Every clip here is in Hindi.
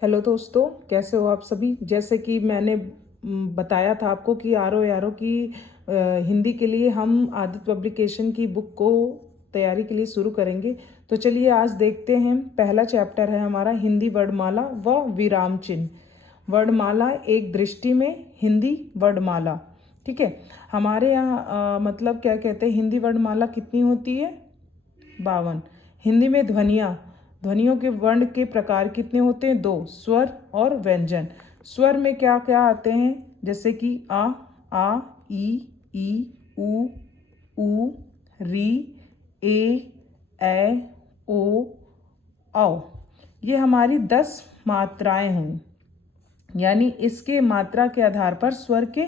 हेलो दोस्तों, कैसे हो आप सभी। जैसे कि मैंने बताया था आपको कि आरो यारो की हिंदी के लिए हम आदित्य पब्लिकेशन की बुक को तैयारी के लिए शुरू करेंगे। तो चलिए आज देखते हैं। पहला चैप्टर है हमारा हिंदी वर्णमाला व विराम चिन्ह। वर्णमाला एक दृष्टि में हिंदी वर्णमाला। ठीक है, हमारे यहाँ मतलब क्या कहते हैं, हिंदी वर्णमाला कितनी होती है? 52। हिंदी में ध्वनियों के वर्ण के प्रकार कितने होते हैं? 2, स्वर और व्यंजन। स्वर में क्या क्या आते हैं? जैसे कि आ, ई, ऊ, री, ए, ओ, औ। ये हमारी 10 मात्राएं हुई। यानी इसके मात्रा के आधार पर स्वर के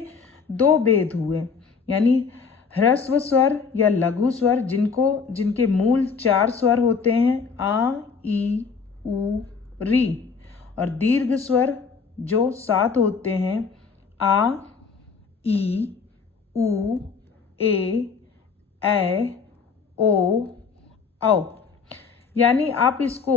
2 भेद हुए। यानी ह्रस्व स्वर या लघु स्वर जिनके मूल 4 स्वर होते हैं, आ, ई, उ, री। और दीर्घ स्वर जो 7 होते हैं, आ, ई, उ, ए, ओ, औ। यानी आप इसको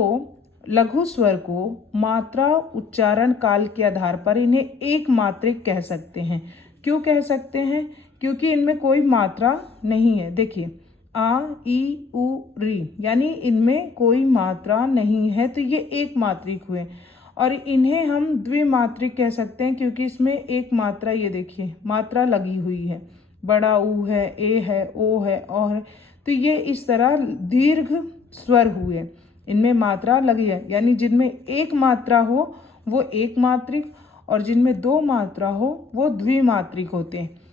लघु स्वर को मात्रा उच्चारण काल के आधार पर इन्हें एक मात्रिक कह सकते हैं। क्यों कह सकते हैं? क्योंकि इनमें कोई मात्रा नहीं है। देखिए, आ, ई, उ, री, यानी इनमें कोई मात्रा नहीं है, तो ये एक मात्रिक हुए। और इन्हें हम द्विमात्रिक कह सकते हैं क्योंकि इसमें एक मात्रा, ये देखिए मात्रा लगी हुई है। बड़ा ऊ है, ए है, ओ है, औ है। तो ये इस तरह दीर्घ स्वर हुए, इनमें मात्रा लगी है। यानी जिनमें एक मात्रा हो वो एक मात्रिक, और जिनमें 2 मात्रा हो वो द्विमात्रिक होते हैं।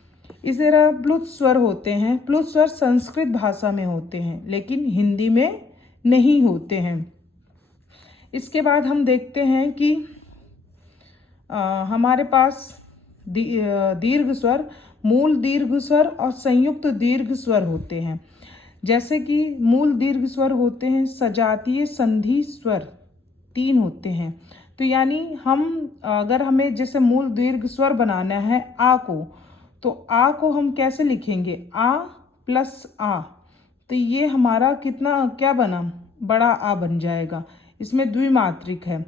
इस तरह प्लुत स्वर होते हैं। प्लुत स्वर संस्कृत भाषा में होते हैं लेकिन हिंदी में नहीं होते हैं। इसके बाद हम देखते हैं कि हमारे पास दीर्घ स्वर, मूल दीर्घ स्वर और संयुक्त दीर्घ स्वर होते हैं। जैसे कि मूल दीर्घ स्वर होते हैं सजातीय संधि स्वर, 3 होते हैं। तो यानी अगर हमें जैसे मूल दीर्घ स्वर बनाना है आ को, तो आ को हम कैसे लिखेंगे? आ प्लस आ। तो ये हमारा क्या बना? बड़ा आ बन जाएगा। इसमें द्विमात्रिक है।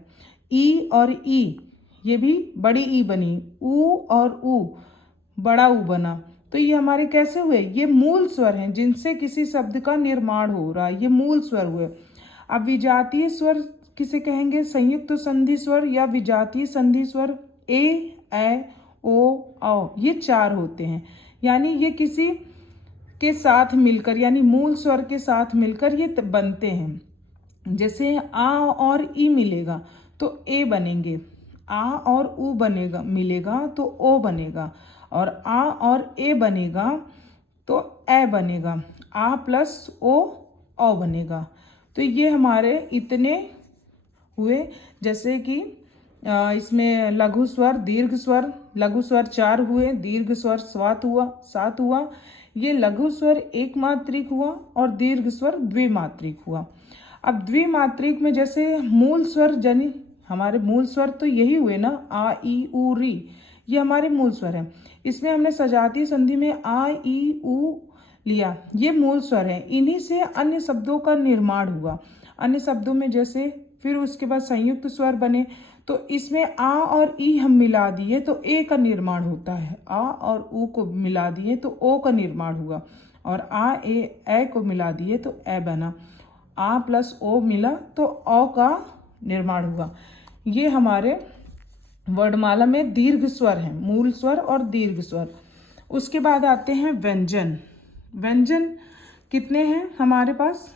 ई और ई, ये भी बड़ी ई बनी। ऊ और ऊ, बड़ा ऊ बना। तो ये हमारे कैसे हुए? ये मूल स्वर हैं जिनसे किसी शब्द का निर्माण हो रहा है, ये मूल स्वर हुए। अब विजातीय स्वर किसे कहेंगे? संयुक्त संधि स्वर या विजातीय संधि स्वर। ए, ओ, औ, ये 4 होते हैं। यानी ये किसी के साथ मिलकर, यानी मूल स्वर के साथ मिलकर ये बनते हैं। जैसे आ और ई मिलेगा तो ए बनेंगे, आ और ऊ बनेगा मिलेगा तो ओ बनेगा, और आ और ए बनेगा तो ए बनेगा, आ प्लस ओ बनेगा। तो ये हमारे इतने हुए। जैसे कि इसमें लघु स्वर, दीर्घ स्वर, लघु स्वर 4 हुए, दीर्घ स्वर 7 हुआ। ये लघु स्वर एक मात्रिक हुआ और दीर्घ स्वर द्विमात्रिक हुआ। अब द्विमात्रिक में जैसे मूल स्वर, यानी हमारे मूल स्वर तो यही हुए ना, आ, ई, उ, री, ये हमारे मूल स्वर हैं। इसमें हमने सजातीय संधि में आ, ई, उ लिया, ये मूल स्वर है। इन्हीं से अन्य शब्दों का निर्माण हुआ। अन्य शब्दों में जैसे फिर उसके बाद संयुक्त स्वर बने, तो इसमें आ और ई हम मिला दिए तो ए का निर्माण होता है। आ और ऊ को मिला दिए तो ओ का निर्माण हुआ, और आ, ए को मिला दिए तो ए बना। आ प्लस ओ मिला तो औ का निर्माण हुआ। ये हमारे वर्णमाला में दीर्घ स्वर हैं, मूल स्वर और दीर्घ स्वर। उसके बाद आते हैं व्यंजन। व्यंजन कितने हैं हमारे पास?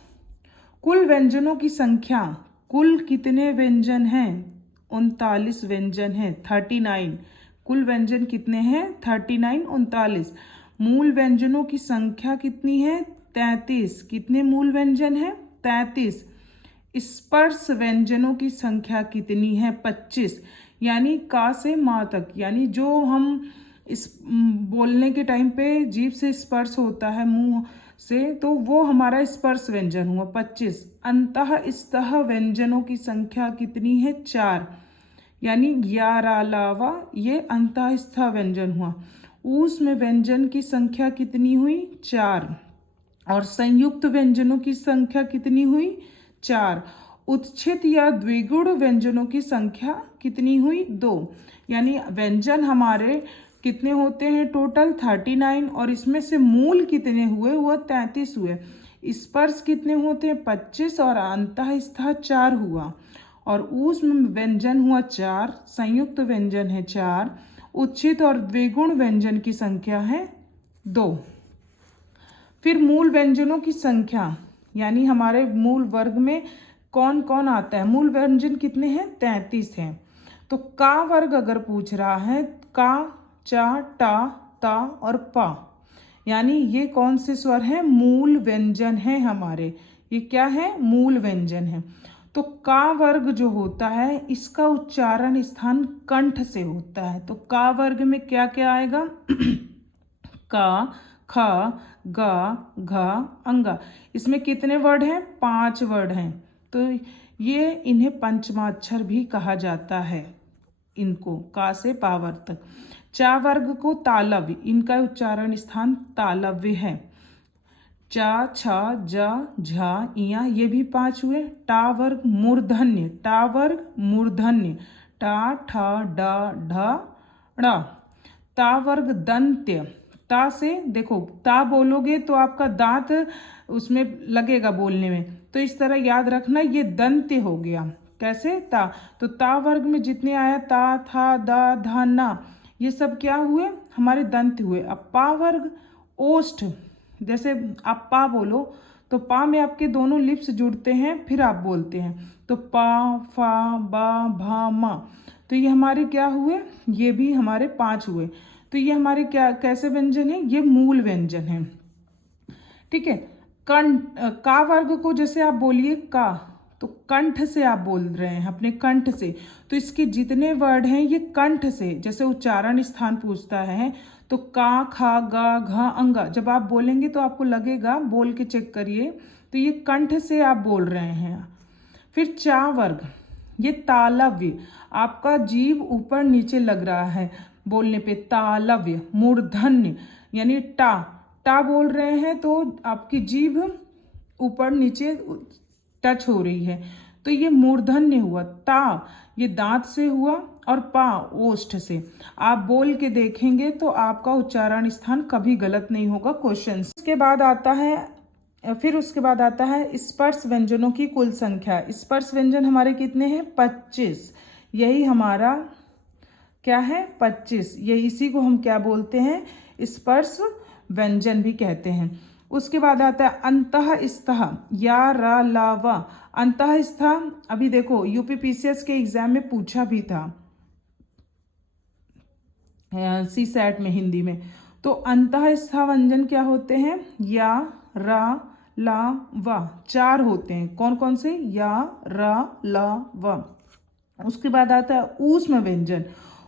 कुल व्यंजनों की संख्या, कुल कितने व्यंजन हैं? 39 व्यंजन हैं, 39। कुल व्यंजन कितने हैं? 39, 39। मूल व्यंजनों की संख्या कितनी है? 33। कितने मूल व्यंजन हैं? 33। स्पर्श व्यंजनों की संख्या कितनी है? 25। यानी का से मा तक, यानी जो हम इस बोलने के टाइम पे जीभ से स्पर्श होता है मुंह से, तो वो हमारा स्पर्श व्यंजन हुआ 25। अंतः स्तः व्यंजनों की संख्या कितनी है? 4। यानी ग्यारह लावा, ये अंतः स्तः व्यंजन हुआ। ऊष्म में व्यंजन की संख्या कितनी हुई? 4। और संयुक्त व्यंजनों की संख्या कितनी हुई? 4। उत्क्षित या द्विगुण व्यंजनों की संख्या कितनी हुई 2, यानी व्यंजन हमारे कितने होते हैं टोटल 39, और इसमें से मूल कितने हुए, वो 33 हुए। स्पर्श कितने होते हैं 25, और अंतःस्थ 4 हुआ, और ऊष्म व्यंजन हुआ 4, संयुक्त व्यंजन है 4, उच्छित और द्विगुण व्यंजन की संख्या है 2। फिर मूल व्यंजनों की संख्या, यानी हमारे मूल वर्ग में कौन कौन आता है। मूल व्यंजन कितने हैं 33 हैं। तो का वर्ग अगर पूछ रहा है, का, चा, टा, ता और पा, यानी ये कौन से स्वर हैं, मूल व्यंजन हैं हमारे। ये क्या है, मूल व्यंजन है। तो का वर्ग जो होता है इसका उच्चारण स्थान कंठ से होता है। तो का वर्ग में क्या क्या आएगा का, खा, गा, घा, अंगा। इसमें कितने वर्ड हैं, 5 वर्ड हैं। तो ये इन्हें पंचमाक्षर भी कहा जाता है, इनको का से पावर तक। चा वर्ग को तालव्य, इनका उच्चारण स्थान तालव्य है। चा, छा, जा, झा, इया, ये भी 5 हुए। टा वर्ग मूर्धन्य, टा वर्ग मूर्धन्य, टा, ठा, डा, ढा, ड़ा। ता वर्ग दंत्य, ता से देखो ता बोलोगे तो आपका दांत उसमें लगेगा बोलने में, तो इस तरह याद रखना ये दंत्य हो गया। कैसे, ता। तो ता वर्ग में जितने आया ता, था, दा, धा, ना, ये सब क्या हुए, हमारे दंत हुए। अब पा वर्ग ओष्ठ, जैसे आप पा बोलो तो पा में आपके दोनों लिप्स जुड़ते हैं, फिर आप बोलते हैं। तो पा, फा, बा, भा, मा, तो ये हमारे क्या हुए, ये भी हमारे 5 हुए। तो ये हमारे क्या कैसे व्यंजन है, ये मूल व्यंजन है। ठीक है। का वर्ग को जैसे आप बोलिए का, तो कंठ से आप बोल रहे हैं, अपने कंठ से। तो इसके जितने वर्ड हैं ये कंठ से, जैसे उच्चारण स्थान पूछता है तो का, खा, गा, घा, अंगा, जब आप बोलेंगे तो आपको लगेगा, बोल के चेक करिए, तो ये कंठ से आप बोल रहे हैं। फिर चा वर्ग, ये तालव्य, आपका जीभ ऊपर नीचे लग रहा है बोलने पे, तालव्य। मूर्धन्य यानी टा, टा बोल रहे हैं तो आपकी जीभ ऊपर नीचे टच हो रही है, तो ये मूर्धन्य हुआ। ता ये दांत से हुआ, और पा ओष्ठ से। आप बोल के देखेंगे तो आपका उच्चारण स्थान कभी गलत नहीं होगा क्वेश्चन। उसके बाद आता है स्पर्श व्यंजनों की कुल संख्या। स्पर्श व्यंजन हमारे कितने हैं 25, यही हमारा क्या है 25, ये इसी को हम क्या बोलते हैं, स्पर्श व्यंजन भी कहते हैं। उसके बाद आता है अंतःस्थ, या, रा, ला, वा। अंतःस्थ अभी देखो यूपीपीसीएस के एग्जाम में पूछा भी था, CSAT में हिंदी में। तो अंतःस्थ व्यंजन क्या होते हैं, या, रा, ला, वा, 4 होते हैं। कौन कौन से, या, रा, ला, वा। उसके बाद आता है ऊष्म व्यंजन।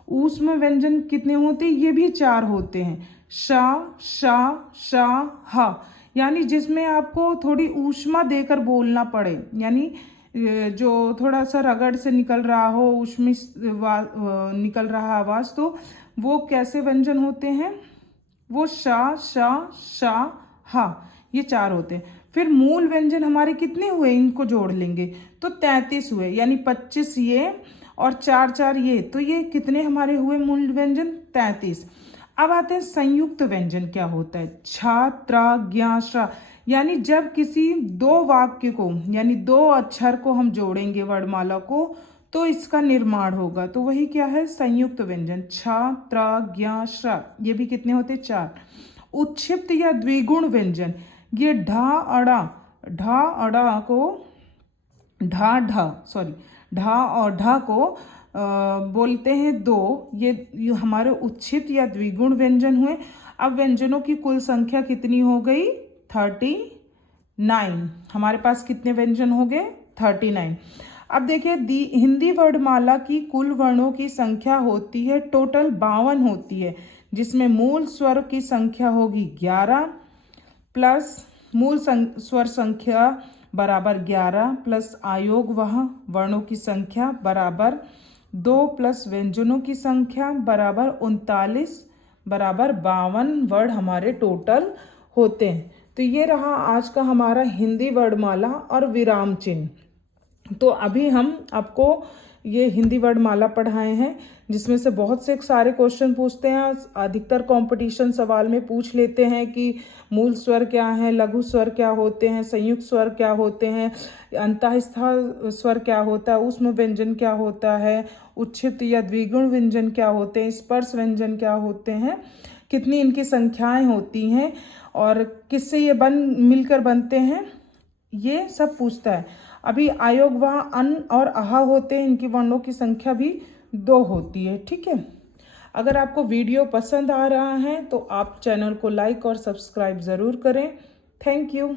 ऊष्म व्यंजन कितने होते हैं, ये भी 4 होते हैं। शा, शा, शा, हा, यानी जिसमें आपको थोड़ी ऊष्मा देकर बोलना पड़े, यानी जो थोड़ा सा रगड़ से निकल रहा हो, ऊष्मी निकल रहा आवाज, तो वो कैसे व्यंजन होते हैं, वो शा, शा, शा, हा, ये 4 होते हैं। फिर मूल व्यंजन हमारे कितने हुए, इनको जोड़ लेंगे तो 33 हुए, यानी 25 ये और 4 4 ये, तो ये कितने हमारे हुए मूल व्यंजन 33। अब आते हैं संयुक्त व्यंजन क्या होता है। छा, त्रा, ज्ञा, श्रा, यानी जब किसी 2 वाक्य को, यानी 2 अक्षर को हम जोड़ेंगे वर्णमाला को, तो इसका निर्माण होगा। तो वही क्या है, संयुक्त व्यंजन। छा, त्रा, ज्ञा, श्रा, ये भी कितने होते 4। उच्छिप्त या द्विगुण व्यंजन, ये ढा, अड़ा को ढा और ढा को बोलते हैं 2, ये हमारे उच्छित या द्विगुण व्यंजन हुए। अब व्यंजनों की कुल संख्या कितनी हो गई 39। हमारे पास कितने व्यंजन हो गए 39। अब देखिए हिंदी वर्णमाला की कुल वर्णों की संख्या होती है टोटल 52 होती है, जिसमें मूल स्वर की संख्या होगी 11 प्लस मूल स्वर संख्या बराबर 11 प्लस आयोग वह वर्णों की संख्या बराबर 2 प्लस व्यंजनों की संख्या बराबर 39 बराबर 52 वर्ड हमारे टोटल होते हैं। तो ये रहा आज का हमारा हिंदी वर्णमाला और विराम चिन्ह। तो अभी हम आपको ये हिंदी वर्ड माला पढ़ाए हैं, जिसमें से बहुत से सारे क्वेश्चन पूछते हैं। अधिकतर कंपटीशन सवाल में पूछ लेते हैं कि मूल स्वर क्या है, लघु स्वर क्या होते हैं, संयुक्त स्वर क्या होते हैं, अंतःस्थ स्वर क्या होता है, ऊष्म व्यंजन क्या होता है, उच्छित या द्विगुण व्यंजन क्या होते हैं, स्पर्श व्यंजन क्या होते हैं, कितनी इनकी संख्याएं होती हैं और किससे ये मिलकर बनते हैं, ये सब पूछता है। अभी आयोग वहाँ अन और आहा होते हैं, इनकी वर्णों की संख्या भी 2 होती है। ठीक है, अगर आपको वीडियो पसंद आ रहा है तो आप चैनल को लाइक और सब्सक्राइब ज़रूर करें। Thank you.